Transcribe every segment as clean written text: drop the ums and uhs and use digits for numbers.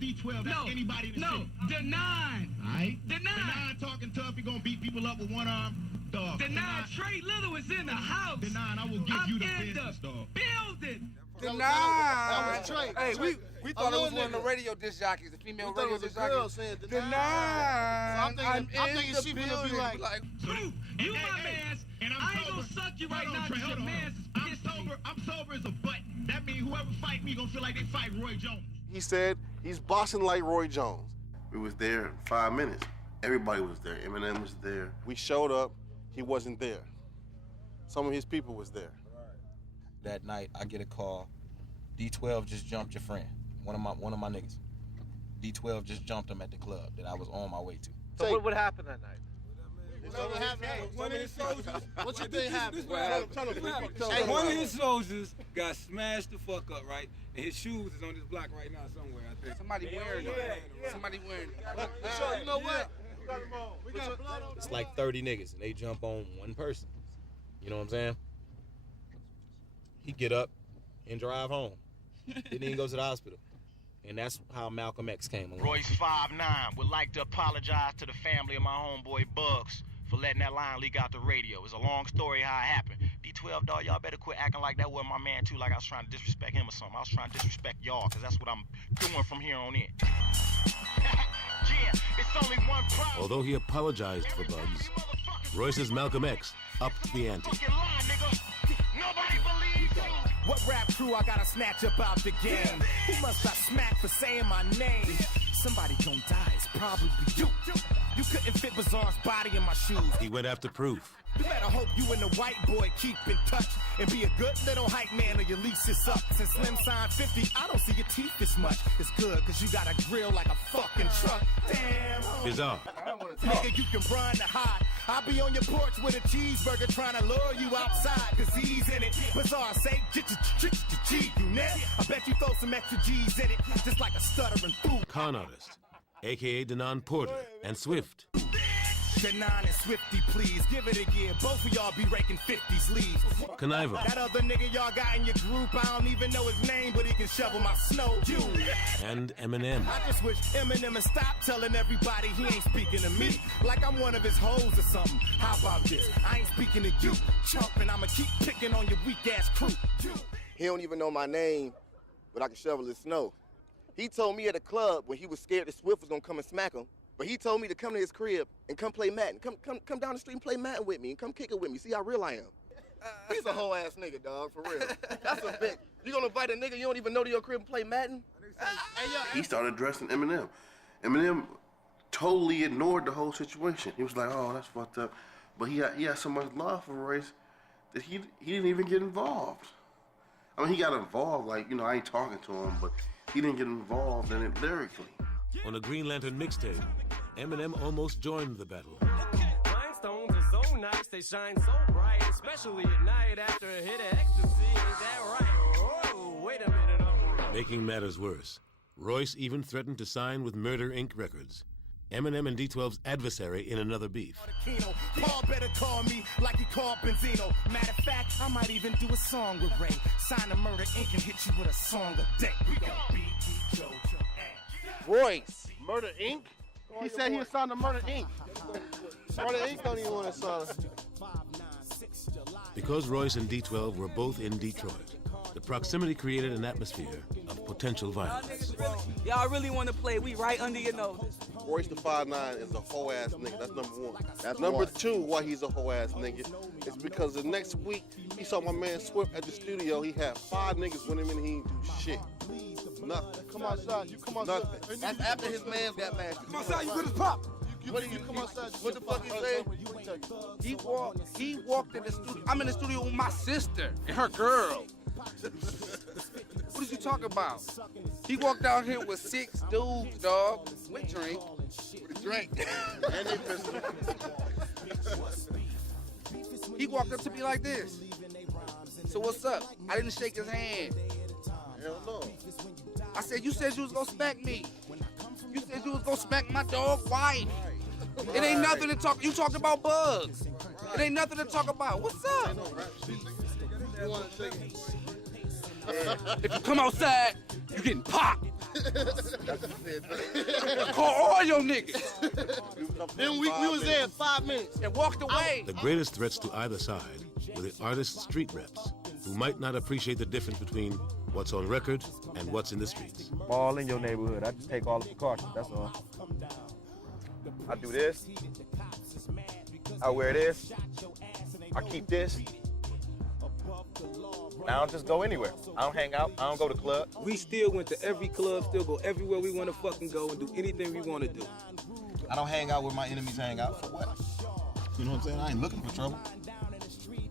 D12. That's anybody in the city. Denine. All right? Denine talking tough. He gonna beat people up with one arm. Dog. Denine Trey Little is in the house. Denine, I will give you the business, dog. Building. Denine. Hey, we thought it was one of the radio disc jockeys, the female radio disc jockeys. Denine. I'm thinking she gonna be like You my mans. And I ain't gonna suck you right now because your mans is pissed me. I'm sober as a butt. That means whoever fight me gonna feel like they fight Roy Jones. He said he's boxing like Roy Jones. We was there in 5 minutes. Everybody was there. Eminem was there. We showed up, he wasn't there. Some of his people was there. That night, I get a call. D12 just jumped your friend. One of my niggas. D12 just jumped him at the club that I was on my way to. So what happened that night? What you think happened? One of his soldiers got smashed the fuck up, right? And his shoes is on this block right now somewhere, I think. Somebody wearing them. Somebody wearing them. You know what? It's like 30 niggas, and they jump on one person. You know what I'm saying? He get up and drive home. Didn't even go to the hospital. And that's how Malcolm X came along. Royce 5'9" would like to apologize to the family of my homeboy Bugs for letting that line leak out the radio. It's a long story how it happened. D12, dog, y'all better quit acting like that was my man, too, like I was trying to disrespect him or something. I was trying to disrespect y'all, because that's what I'm doing from here on in. Yeah, it's only one problem. Although he apologized for Bugs, Royce's Malcolm X upped the ante. Nobody believes me. What rap crew I gotta snatch up out the game? Who must I smack for saying my name? Somebody gon' die, it's probably you. You couldn't fit Bizarre's body in my shoes. He went after proof. You better hope you and the white boy keep in touch and be a good little hype man or your lease is up. Since Slim signed 50, I don't see your teeth this much. It's good, cause you got a grill like a fucking truck. Damn. Bizarre. Nigga, you can run to hide. I'll be on your porch with a cheeseburger trying to lure you outside, cause he's in it. Bizarre say, G, you net. I bet you throw some extra G's in it, just like a stuttering fool. Con artist, a.k.a. Denon Porter and Swift. Denine and Swifty, please, give it a year. Both of y'all be raking 50s leaves. Conniver. That other nigga y'all got in your group, I don't even know his name, but he can shovel my snow. You. And Eminem. I just wish Eminem would stop telling everybody he ain't speaking to me, like I'm one of his hoes or something. How about this? I ain't speaking to you, chump, and I'ma keep picking on your weak-ass crew. You. He don't even know my name, but I can shovel his snow. He told me at a club when he was scared that Swift was gonna come and smack him, but he told me to come to his crib and come play Madden. Come down the street and play Madden with me and come kick it with me. See how real I am. He's a whole ass nigga, dog, for real. That's a bitch. You gonna invite a nigga you don't even know to your crib and play Madden? He started dressing Eminem. Eminem totally ignored the whole situation. He was like, oh, that's fucked up. But he had so much love for Royce that he didn't even get involved. I mean, he got involved, like, you know, I ain't talking to him, but he didn't get involved in it lyrically. On a Green Lantern mixtape, Eminem almost joined the battle. Rhinestones are so nice, they shine so bright, especially at night after a hit of ecstasy. Ain't that right? Whoa, wait a minute. Making matters worse, Royce even threatened to sign with Murder Inc. Records, Eminem and D12's adversary in another beef. Paul better call me like he called Benzino. Matter of fact, I might even do a song with Ray. Sign to Murder Inc. and hit you with a song a day. We got BT, Royce. Murder Inc.? He said he was signed to Murder Inc. Murder Inc. don't even want to sign. Because Royce and D12 were both in Detroit, the proximity created an atmosphere of potential violence. Y'all really want to play, we right under your noses. Royce the 5'9" is a whole ass nigga. That's number one. That's number two, why he's a whole ass nigga, is because the next week he saw my man Swift at the studio. He had 5 niggas with him and he didn't do shit. Nothing. Come outside. You come outside. Nothing. That's after his man got mad. Come outside, you good as pop. What the fuck he say? He walked in the studio. I'm in the studio with my sister and her girl. What did you talk about? He walked out here with 6 dudes, dog, with drink. With a drink. And they pistol. He walked up to me like this. So what's up? I didn't shake his hand. Hell no. I said, you said you was gonna smack me. You said you was gonna smack my dog wife. It ain't nothing to talk. You talked about Bugs. It ain't nothing to talk about. What's up? If you come outside, you getting popped. Call all your niggas. Then we was there 5 minutes. And walked away. The greatest threats to either side were the artist street reps, who might not appreciate the difference between what's on record and what's in the streets. All in your neighborhood. I just take all the precautions, that's all. I do this. I wear this. I keep this. I don't just go anywhere. I don't hang out. I don't go to clubs. We still went to every club, still go everywhere we want to fucking go and do anything we want to do. I don't hang out where my enemies hang out. For what? You know what I'm saying? I ain't looking for trouble.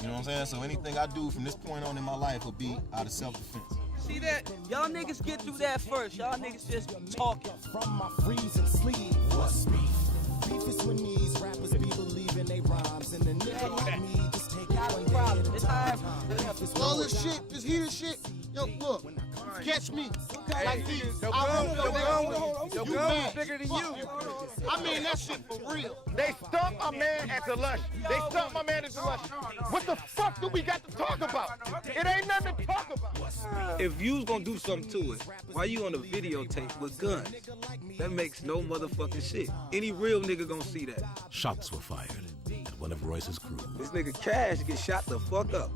You know what I'm saying? So anything I do from this point on in my life will be out of self-defense. See that? Y'all niggas get through that first. Y'all niggas just talking. From my freezing sleeve, what's beef? Beef is when these rappers be believing they rhymes, and the nigga like me just take it one day at a time. All this shit, this heated shit. Yo, look, catch me. Like these. Your gun was bigger than you. I mean that shit for real. They stumped my man at the lunch. They stumped my man at the lunch. What the fuck do we got to talk about? It ain't nothing to talk about. If you was gonna do something to it, why you on a videotape with guns? That makes no motherfucking shit. Any real nigga gonna see that. Shots were fired at one of Royce's crew. This nigga Cash get shot the fuck up.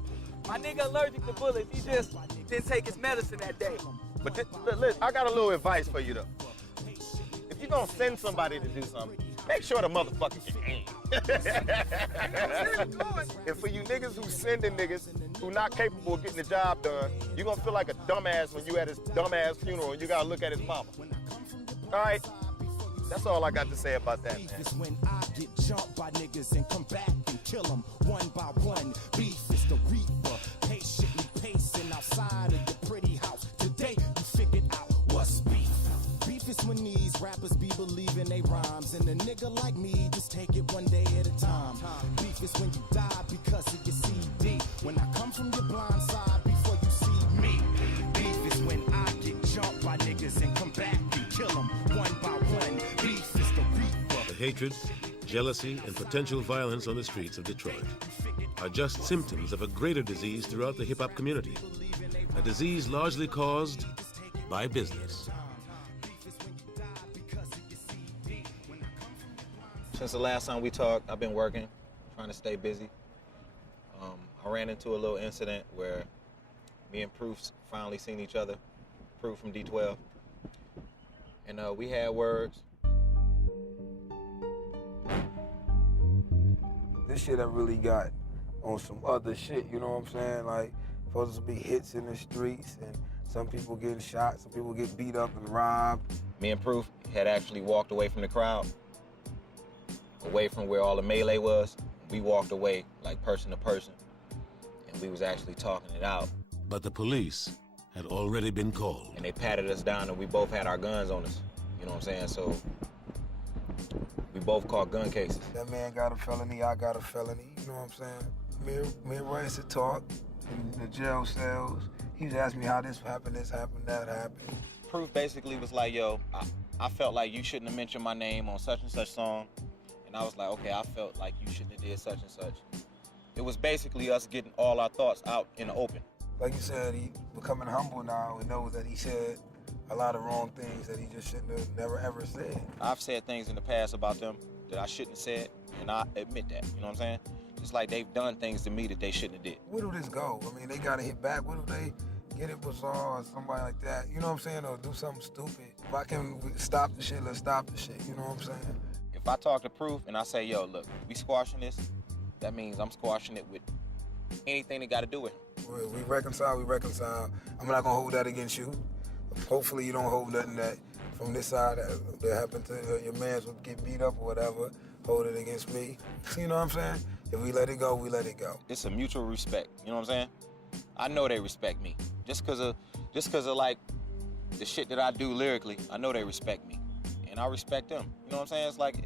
My nigga allergic to bullets. He just didn't take his medicine that day. But listen, I got a little advice for you though. If you're gonna send somebody to do something, make sure the motherfucker can aim. And for you niggas who sending niggas who not capable of getting the job done, you're gonna feel like a dumbass when you at his dumbass funeral and you gotta look at his mama. All right? That's all I got to say about that, man. Beef is when I get jumped by niggas and come back and kill them one by one. Beef is the reaper, patiently pacing outside of your pretty house. Today you figured out what's beef. Beef is when these rappers be believing they rhymes, and a nigga like me just take it one day at a time. Beef is when you die because of your CD. When I come from your blind side before you see me. Beef is when I get jumped by niggas and come back and kill them one by one. Beef is the reaper. The hatred, jealousy, and potential violence on the streets of Detroit are just symptoms of a greater disease throughout the hip-hop community, a disease largely caused by business. Since the last time we talked, I've been working, trying to stay busy. I ran into a little incident where me and Proof finally seen each other, Proof from D12. And we had words. This shit I really got on some other shit, you know what I'm saying? Like, supposed to be hits in the streets, and some people getting shot, some people get beat up and robbed. Me and Proof had actually walked away from the crowd, away from where all the melee was. We walked away like person to person, and we was actually talking it out. But the police had already been called. And they patted us down, and we both had our guns on us. You know what I'm saying? So we both caught gun cases. That man got a felony, I got a felony, you know what I'm saying? Me and Royce had talked in the jail cells. He was asking me how this happened, that happened. Proof basically was like, yo, I felt like you shouldn't have mentioned my name on such and such song. And I was like, okay, I felt like you shouldn't have did such and such. It was basically us getting all our thoughts out in the open. Like you said, he becoming humble now and knows that he said a lot of wrong things that he just shouldn't have never ever said. I've said things in the past about them that I shouldn't have said, and I admit that, you know what I'm saying? Just like they've done things to me that they shouldn't have did. Where do this go? I mean, they gotta hit back. What if they get it bizarre or somebody like that? You know what I'm saying? Or do something stupid. If I can stop the shit, let's stop the shit. You know what I'm saying? If I talk to Proof and I say, yo, look, we squashing this, that means I'm squashing it with anything that got to do with him. We reconcile. I'm not gonna hold that against you. Hopefully you don't hold nothing that from this side that happened to your mans would get beat up or whatever, hold it against me. You know what I'm saying? If we let it go, we let it go. It's a mutual respect, you know what I'm saying? I know they respect me. Just cause of like the shit that I do lyrically, I know they respect me. And I respect them. You know what I'm saying? It's like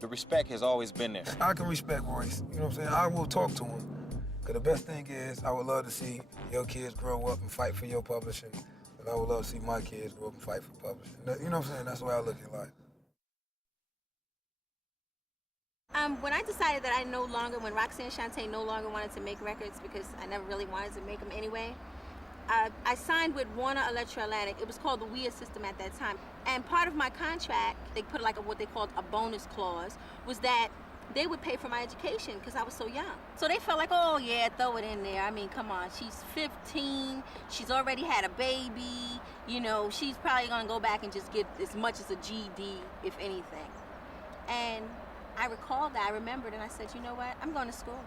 the respect has always been there. I can respect Royce, you know what I'm saying? I will talk to him. Cause the best thing is I would love to see your kids grow up and fight for your publishing. And I would love to see my kids grow up and fight for publishing. You know what I'm saying? That's the way I look at life. When I decided that when Roxanne Shante no longer wanted to make records because I never really wanted to make them anyway, I signed with Warner Electro Atlantic. It was called the WEA system at that time. And part of my contract, they put like what they called a bonus clause, was that they would pay for my education because I was so young. So they felt like, oh yeah, throw it in there. I mean, come on, she's 15, she's already had a baby, you know, she's probably gonna go back and just get as much as a GED, if anything. And I recalled that, I remembered, and I said, you know what, I'm going to school.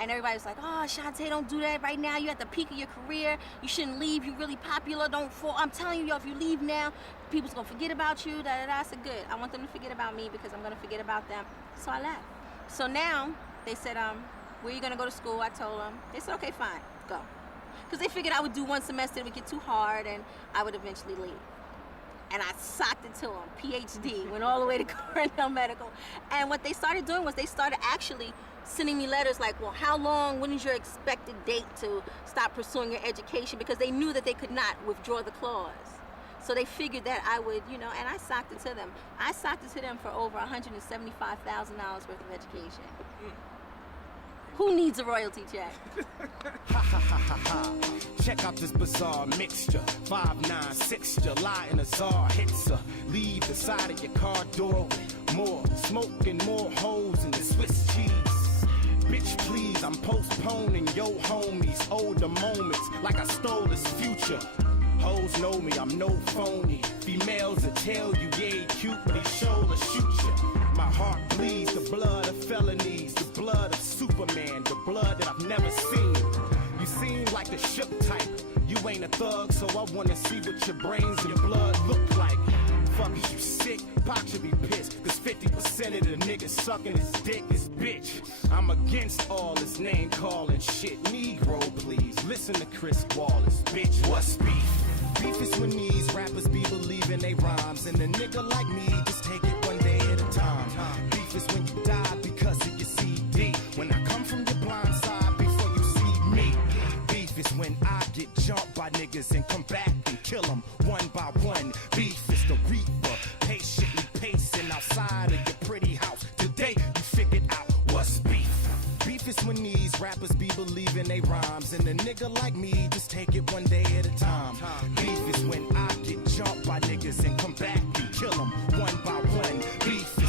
And everybody was like, oh, Shantae, don't do that right now. You're at the peak of your career. You shouldn't leave. You're really popular. Don't fall. I'm telling you, yo, if you leave now, people's going to forget about you. I said, good. I want them to forget about me because I'm going to forget about them. So I left. So now they said, where are you going to go to school? I told them. They said, okay, fine, go. Because they figured I would do one semester, it would get too hard, and I would eventually leave. And I socked it to them, PhD, went all the way to Cornell Medical. And what they started doing was they started actually sending me letters like, well, how long, when is your expected date to stop pursuing your education? Because they knew that they could not withdraw the clause. So they figured that I would, you know, and I socked it to them. I socked it to them for over $175,000 worth of education. Who needs a royalty check? Check out this bizarre mixture. 596 July in a czar hits her. Leave the side of your car door open. More smoke and more holes in the Swiss cheese. Bitch, please, I'm postponing yo homies older moments like I stole his future. Hoes know me, I'm no phony. Females will tell you, yeah, he cute, but he sure will shoot you. My heart bleeds the blood of felonies, the blood of Superman, the blood that I've never seen. You seem like the shook type. You ain't a thug, so I wanna see what your brains and your blood look like. Fuck, is you sick? Pac should be pissed, cause 50% of the niggas sucking his dick is bitch. I'm against all this name calling shit. Negro, please, listen to Chris Wallace, bitch, what's beef? Beef is when these rappers be believing they rhymes, and a nigga like me just take it one day at a time. Beef is when you die because of your CD. When I come from your blind side before you see me. Beef is when I get jumped by niggas and come back and kill them one by one. Beef is the reaper, patiently pacing outside of your pretty house. Today you figured out what's beef. Beef is when these rappers be believing they rhymes, and a nigga like me just take it one day at a time. Beef is when I get jumped by niggas and come back and kill them one by one. Beef is